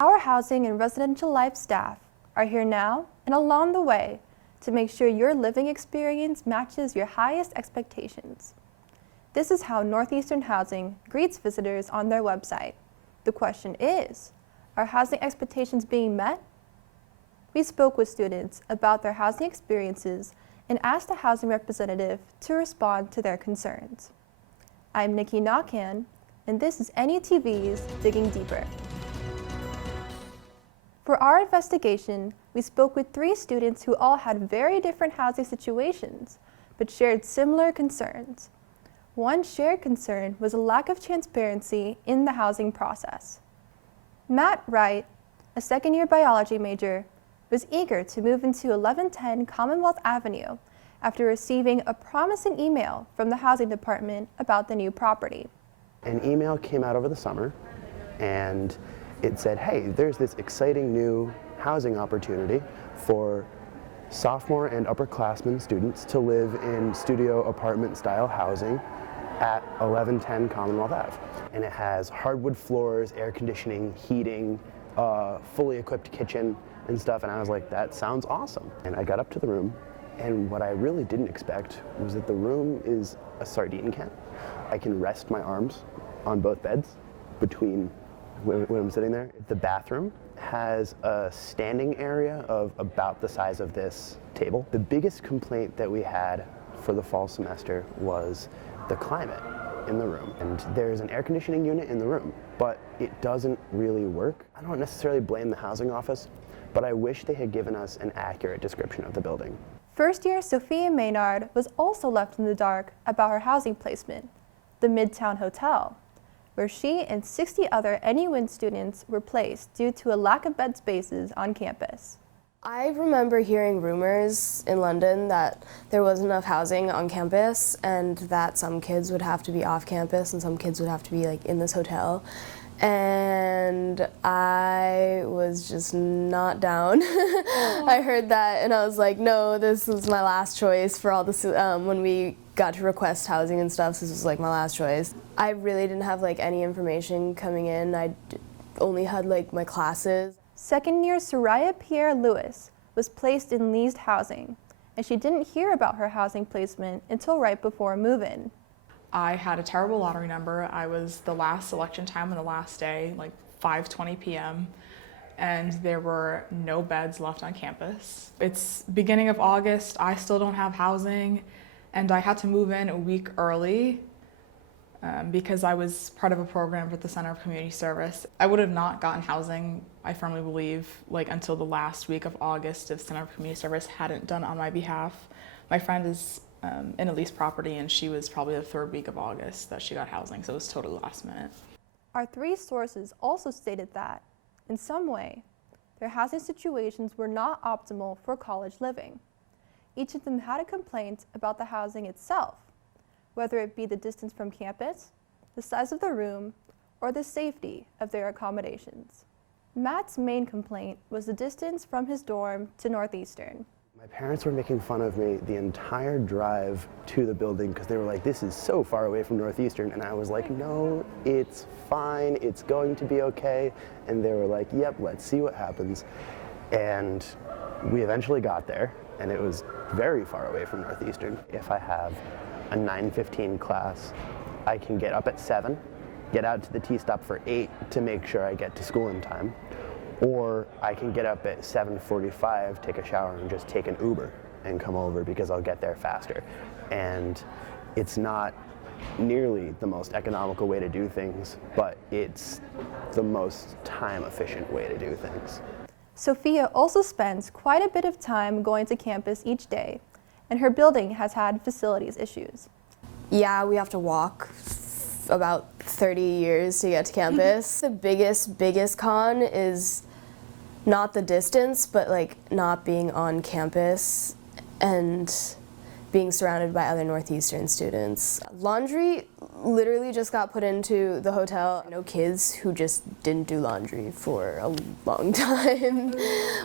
Our housing and residential life staff are here now and along the way to make sure your living experience matches your highest expectations. This is how Northeastern Housing greets visitors on their website. The question is, are housing expectations being met? We spoke with students about their housing experiences and asked a housing representative to respond to their concerns. I'm Nikki Naquin, and this is NUTV's Digging Deeper. For our investigation, we spoke with 3 students who all had very different housing situations, but shared similar concerns. One shared concern was a lack of transparency in the housing process. Matt Wright, a second-year biology major, was eager to move into 1110 Commimwealth Avenue after receiving a promising email from the housing department about the new property. An email came out over the summer, and it said, hey, there's this exciting new housing opportunity for sophomore and upperclassmen students to live in studio apartment style housing at 1110 Commimwealth Ave. And it has hardwood floors, air conditioning, heating, fully equipped kitchen and stuff. And I was like, that sounds awesome. And I got up to the room, and what I really didn't expect was that the room is a sardine can. I can rest my arms on both beds between when I'm sitting there. The bathroom has a standing area of about the size of this table. The biggest complaint that we had for the fall semester was the climate in the room. And there's an air conditioning unit in the room, but it doesn't really work. I don't necessarily blame the housing office, but I wish they had given us an accurate description of the building. First-year Sophia Maynard was also left in the dark about her housing placement, the Midtown Hotel, where she and 60 other NUN students were placed due to a lack of bed spaces on campus. I remember hearing rumors in London that there wasn't enough housing on campus and that some kids would have to be off campus and some kids would have to be like in this hotel. And I was just not down. I heard that and I was like, no, this is my last choice for all this. When we got to request housing and stuff, this was like my last choice. I really didn't have like any information coming in. I only had like my classes. Second-year Soraya Pierre Lewis was placed in leased housing, and she didn't hear about her housing placement until right before move-in. I had a terrible lottery number. I was the last selection time on the last day, like 5:20 p.m., and there were no beds left on campus. It's beginning of August, I still don't have housing, and I had to move in a week early because I was part of a program with the Center of Community Service. I would have not gotten housing, I firmly believe, like until the last week of August if Center of Community Service hadn't done it on my behalf. My friend is in a leased property, and she was probably the 3rd week of August that she got housing, so it was totally last minute. Our 3 sources also stated that, in some way, their housing situations were not optimal for college living. Each of them had a complaint about the housing itself, whether it be the distance from campus, the size of the room, or the safety of their accommodations. Matt's main complaint was the distance from his dorm to Northeastern. My parents were making fun of me the entire drive to the building because they were like, this is so far away from Northeastern, and I was like, no, it's fine, it's going to be okay. And they were like, yep, let's see what happens. And we eventually got there, and it was very far away from Northeastern. If I have a 9:15 class, I can get up at 7, get out to the T-stop for 8 to make sure I get to school in time. Or I can get up at 7:45, take a shower, and just take an Uber and come over because I'll get there faster. And it's not nearly the most economical way to do things, but it's the most time-efficient way to do things. Sophia also spends quite a bit of time going to campus each day, and her building has had facilities issues. Yeah, we have to walk about 30 years to get to campus. The biggest con is not the distance, but like not being on campus and being surrounded by other Northeastern students. Laundry literally just got put into the hotel. I know kids who just didn't do laundry for a long time.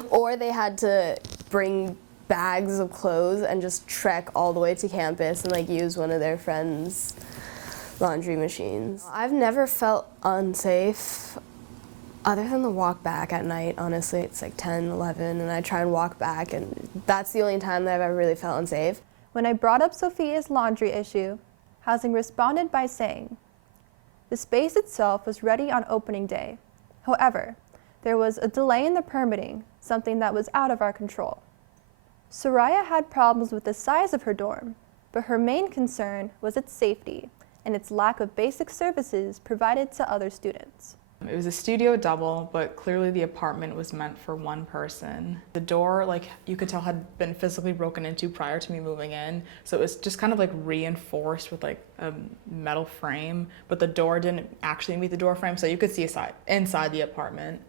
Or they had to bring bags of clothes and just trek all the way to campus and like use one of their friends' laundry machines. I've never felt unsafe Other than the walk back at night, honestly, it's like 10, 11, and I try and walk back, and that's the only time that I've ever really felt unsafe. When I brought up Sophia's laundry issue, housing responded by saying, the space itself was ready on opening day. However, there was a delay in the permitting, something that was out of our control. Soraya had problems with the size of her dorm, but her main concern was its safety and its lack of basic services provided to other students. It was a studio double, but clearly the apartment was meant for one person. The door, like you could tell, had been physically broken into prior to me moving in, so it was just kind of like reinforced with like a metal frame, but the door didn't actually meet the door frame, so you could see inside the apartment.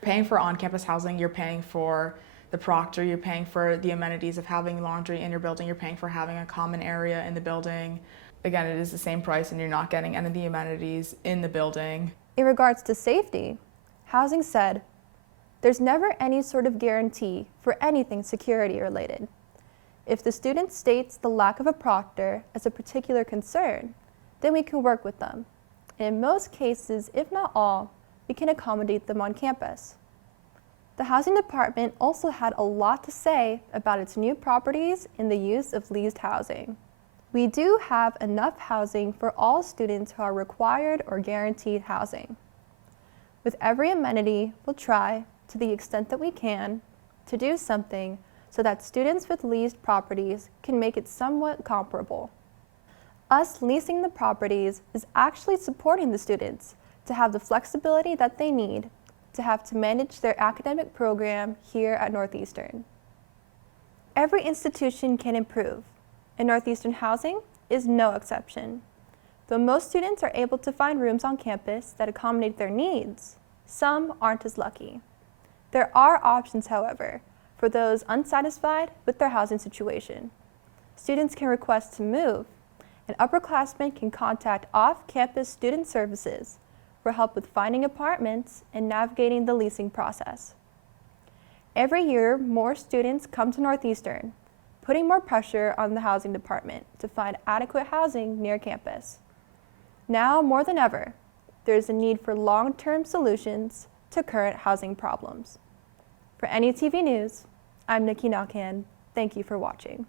Paying for on-campus housing, you're paying for the proctor, you're paying for the amenities of having laundry in your building, you're paying for having a common area in the building. Again, it is the same price and you're not getting any of the amenities in the building. In regards to safety, housing said, there's never any sort of guarantee for anything security related. If the student states the lack of a proctor as a particular concern, then we can work with them. And in most cases, if not all, we can accommodate them on campus. The housing department also had a lot to say about its new properties and the use of leased housing. We do have enough housing for all students who are required or guaranteed housing. With every amenity, we'll try, to the extent that we can, to do something so that students with leased properties can make it somewhat comparable. Us leasing the properties is actually supporting the students to have the flexibility that they need to have to manage their academic program here at Northeastern. Every institution can improve, and Northeastern Housing is no exception. Though most students are able to find rooms on campus that accommodate their needs, some aren't as lucky. There are options, however, for those unsatisfied with their housing situation. Students can request to move, and upperclassmen can contact off-campus student services for help with finding apartments and navigating the leasing process. Every year, more students come to Northeastern, putting more pressure on the housing department to find adequate housing near campus. Now more than ever, there is a need for long-term solutions to current housing problems. For NUTV News, I'm Nikki Naquin. Thank you for watching.